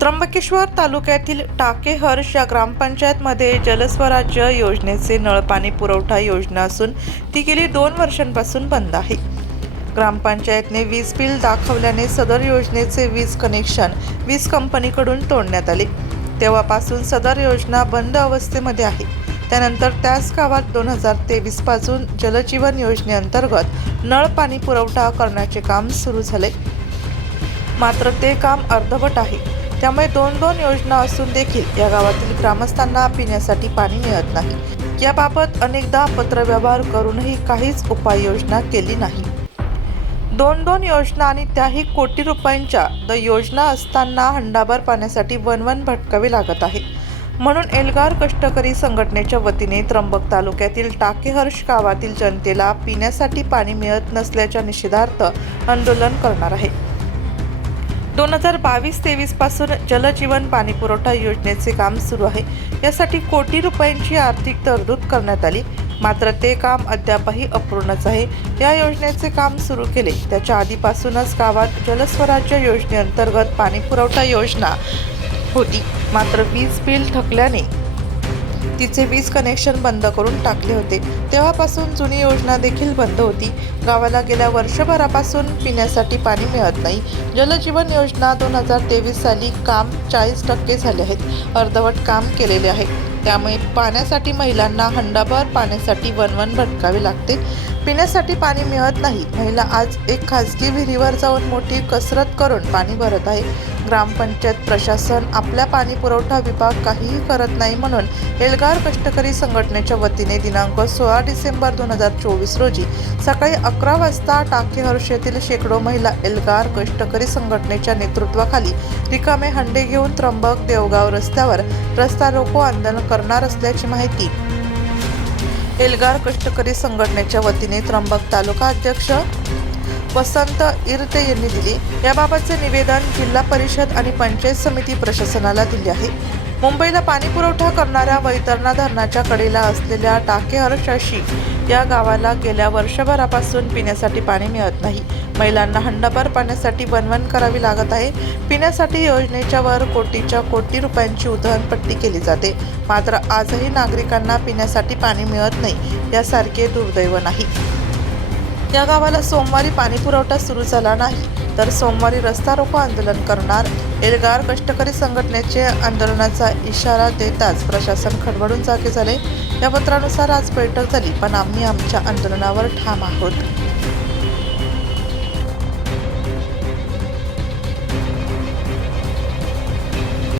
त्र्यंबकेश्वर तालुक्यातील टाकेहर्ष या ग्रामपंचायतमध्ये जलस्वराज्य योजनेचे नळपाणी पुरवठा योजना असून ती गेली 2 वर्षांपासून बंद आहे। ग्रामपंचायतने वीज बिल दाखवल्याने सदर योजनेचे वीज कनेक्शन वीज कंपनीकडून तोडण्यात आले। तेव्हापासून सदर योजना बंद अवस्थेमध्ये आहे। त्यानंतर त्याच गावात 2023 पासून जलजीवन योजनेअंतर्गत नळ पाणी पुरवठा करण्याचे काम सुरू झाले, मात्र ते काम अर्धवट आहे। त्यामुळे दोन योजना असून देखील या गावातील ग्रामस्थांना पिण्यासाठी पाणी मिळत नाही। याबाबत अनेकदा पत्रव्यवहार करूनही काहीच उपाययोजना केली नाही। दोन योजना आणि त्याही कोटी रुपयांच्या योजना असताना हंडाभर पाण्यासाठी वन भटकावे लागत आहे। म्हणून एल्गार कष्टकरी संघटनेच्या वतीने त्र्यंबक तालुक्यातील टाकेहर्ष गावातील जनतेला पिण्यासाठी पाणी मिळत नसल्याच्या निषेधार्थ आंदोलन करणार आहे। 2022-23 पासून जलजीवन पाणी पुरवठा योजनेचे काम सुरू आहे। यासाठी कोटी रुपयांची आर्थिक तरतूद करण्यात आली, मात्र ते काम अद्यापही अपूर्णच आहे। या योजनेचे काम सुरू केले त्याच्या आधीपासूनच गावात जलस्वराज्य योजनेअंतर्गत पाणी पुरवठा योजना होती, मात्र वीज बिल थकल्याने तिचे वीज कनेक्शन बंद करून टाकले होते। तेव्हापासून जुनी योजना देखील बंद होती। गावाला गेल्या वर्षभरापासून पिण्यासाठी पाणी मिळत नाही। जलजीवन योजना 2023 साली काम 40% झाले आहेत, अर्धवट काम केलेले आहे। त्यामुळे पाण्यासाठी महिलांना हंडाभर पाण्यासाठी वन भटकावे लागते। पिण्यासाठी पाणी मिळत नाही। महिला आज एक खासगी विहिरीवर जाऊन मोठी कसरत करून पाणी भरत आहे। ग्रामपंचायत प्रशासन आपल्या पाणी पुरवठा विभाग काहीही करत नाही, म्हणून एल्गार कष्टकरी संघटनेच्या वतीने दिनांक 16 डिसेंबर 2024 रोजी सकाळी 11 वाजता टाकेहर्ष येथील शेकडो महिला एल्गार कष्टकरी संघटनेच्या नेतृत्वाखाली रिकामे हंडे घेऊन त्र्यंबक देवगाव रस्त्यावर रस्ता रोको आंदोलन करणार असल्याची माहिती एल्गार कष्टकरी संघटनेच्या वतीने त्र्यंबक तालुका अध्यक्ष वसंत इरते यांनी दिली। याबाबतचे निवेदन जिल्हा परिषद आणि पंचायत समिती प्रशासनाला दिले आहे। मुंबईला पाणी पुरवठा करणाऱ्या वैतरणा धरणाच्या कडेला असलेल्या टाकेहर्षाशी या गावाला गेल्या वर्षभरापासून पिण्यासाठी पाणी मिळत नाही। महिलांना हंडाभर पाण्यासाठी वन करावी लागत आहे। पिण्यासाठी योजनेच्या वर कोटीच्या कोटी रुपयांची उधळपट्टी केली जाते, मात्र आजही नागरिकांना पिण्यासाठी पाणी मिळत नाही। यासारखे दुर्दैव नाही। या गावाला सोमवारी पाणी पुरवठा सुरू झाला नाही तर सोमवारी रस्ता रोको आंदोलन करणार। एल्गार कष्टकरी संघटनेचे आंदोलनाचा इशारा देताच प्रशासन खडबडून जागे झाले। या पत्रानुसार आज बैठक झाली, पण आम्ही आमच्या आंदोलनावर ठाम आहोत।